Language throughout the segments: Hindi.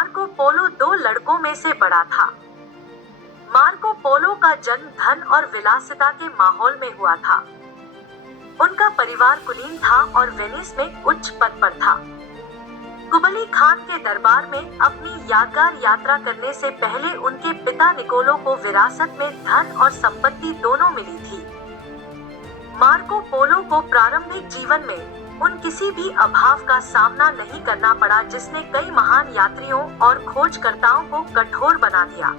मार्को पोलो दो लड़कों में से बड़ा था। मार्को पोलो का जन्म धन और विलासिता के माहौल में हुआ था। उनका परिवार कुलीन था और वेनिस में उच्च पद पर था। कुबली खान के दरबार में अपनी यादगार यात्रा करने से पहले उनके पिता निकोलो को विरासत में धन और संपत्ति दोनों मिली थी। मार्को पोलो को प्रारंभिक जीवन में उन किसी भी अभाव का सामना नहीं करना पड़ा जिसने कई महान यात्रियों और खोजकर्ताओं को कठोर बना दिया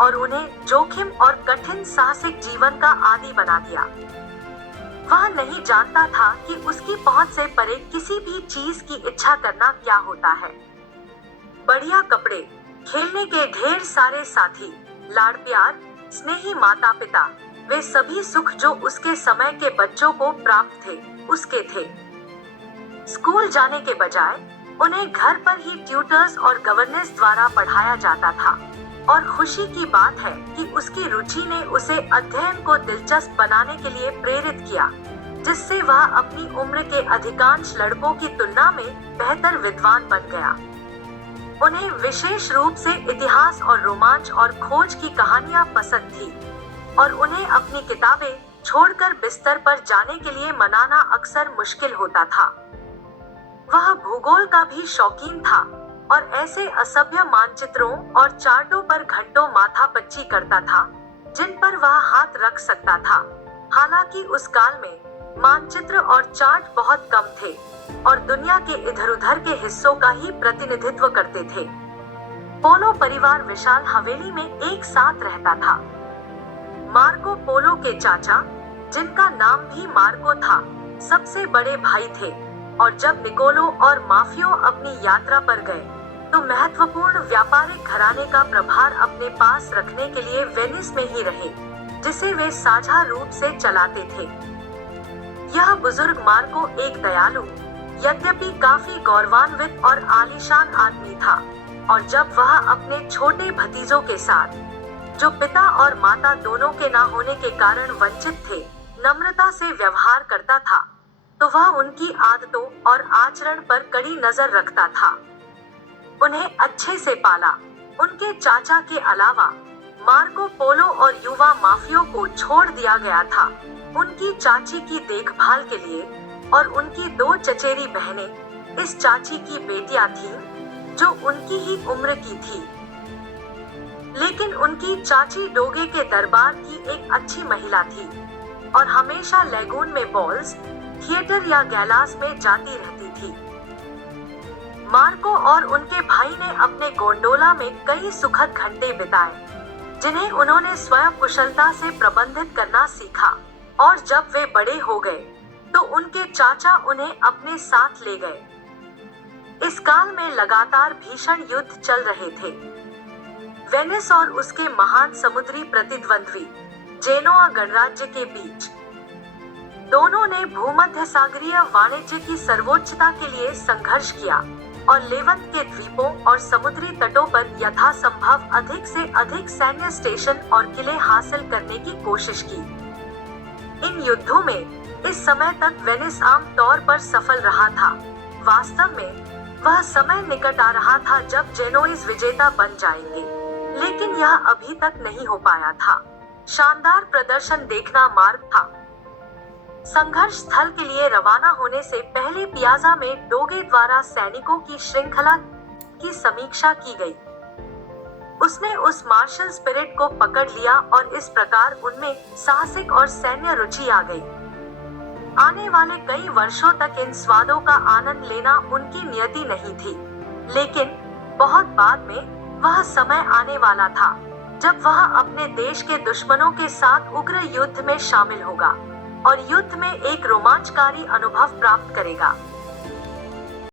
और उन्हें जोखिम और कठिन साहसिक जीवन का आदी बना दिया। वह नहीं जानता था कि उसकी पहुंच से परे किसी भी चीज की इच्छा करना क्या होता है। बढ़िया कपड़े, खेलने के ढेर सारे साथी, लाड़ प्यार, स्नेही माता पिता, वे सभी सुख जो उसके समय के बच्चों को प्राप्त थे, उसके थे। स्कूल जाने के बजाय उन्हें घर पर ही ट्यूटर्स और गवर्नेंस द्वारा पढ़ाया जाता था और खुशी की बात है कि उसकी रुचि ने उसे अध्ययन को दिलचस्प बनाने के लिए प्रेरित किया, जिससे वह अपनी उम्र के अधिकांश लड़कों की तुलना में बेहतर विद्वान बन गया। उन्हें विशेष रूप से इतिहास और रोमांच और खोज की कहानियां पसंद थी और उन्हें अपनी किताबें छोड़कर बिस्तर पर जाने के लिए मनाना अक्सर मुश्किल होता था। वह भूगोल का भी शौकीन था और ऐसे असभ्य मानचित्रों और चार्टों पर घंटों माथापच्ची करता था जिन पर वह हाथ रख सकता था। हालांकि उस काल में मानचित्र और चार्ट बहुत कम थे और दुनिया के इधर-उधर के हिस्सों का ही प्रतिनिधित्व करते थे। पोलो परिवार विशाल हवेली में एक साथ रहता था। मार्को पोलो के चाचा, जिनका नाम भी मार्को था, सबसे बड़े भाई थे और जब निकोलो और माफियो अपनी यात्रा पर गए तो महत्वपूर्ण व्यापारिक घराने का प्रभार अपने पास रखने के लिए वेनिस में ही रहे, जिसे वे साझा रूप से चलाते थे। यह बुजुर्ग मार्को एक दयालु, यद्यपि काफी गौरवान्वित और आलीशान आदमी था और जब वह अपने छोटे भतीजों के साथ, जो पिता और माता दोनों के ना होने के कारण वंचित थे, नम्रता से व्यवहार करता था तो वह उनकी आदतों और आचरण पर कड़ी नजर रखता था। उन्हें अच्छे से पाला। उनके चाचा के अलावा मार्को पोलो और युवा माफियो को छोड़ दिया गया था उनकी चाची की देखभाल के लिए और उनकी दो चचेरी बहनें इस चाची की बेटियां थीं जो उनकी ही उम्र की थी। लेकिन उनकी चाची डोगे के दरबार की एक अच्छी महिला थी और हमेशा लैगून में बॉल्स, थिएटर या गैलास में जाती रहती थी। मार्को और उनके भाई ने अपने गोंडोला में कई सुखद घंटे बिताए, जिन्हें उन्होंने स्वयं कुशलता से प्रबंधित करना सीखा और जब वे बड़े हो गए तो उनके चाचा उन्हें अपने साथ ले गए। इस काल में लगातार भीषण युद्ध चल रहे थे। वेनिस और उसके महान समुद्री प्रतिद्वंद्वी जेनोआ गणराज्य के बीच। दोनों ने भूमध्य सागरीय वाणिज्य की सर्वोच्चता के लिए संघर्ष किया और लेवंत के द्वीपों और समुद्री तटों पर यथासंभव अधिक से अधिक सैन्य स्टेशन और किले हासिल करने की कोशिश की। इन युद्धों में इस समय तक वेनिस आम तौर पर सफल रहा था। वास्तव में वह समय निकट आ रहा था जब जेनोइज विजेता बन जाएंगे, लेकिन यह अभी तक नहीं हो पाया था। शानदार प्रदर्शन देखना मार्ग था। संघर्ष स्थल के लिए रवाना होने से पहले पियाजा में डोगे द्वारा सैनिकों की श्रृंखला की समीक्षा की गई। उसने उस मार्शल स्पिरिट को पकड़ लिया और इस प्रकार उनमें साहसिक और सैन्य रुचि आ गई। आने वाले कई वर्षों तक इन स्वादों का आनंद लेना उनकी नियति नहीं थी, लेकिन बहुत बाद में वह समय आने वाला था जब वह अपने देश के दुश्मनों के साथ उग्र युद्ध में शामिल होगा और युद्ध में एक रोमांचकारी अनुभव प्राप्त करेगा।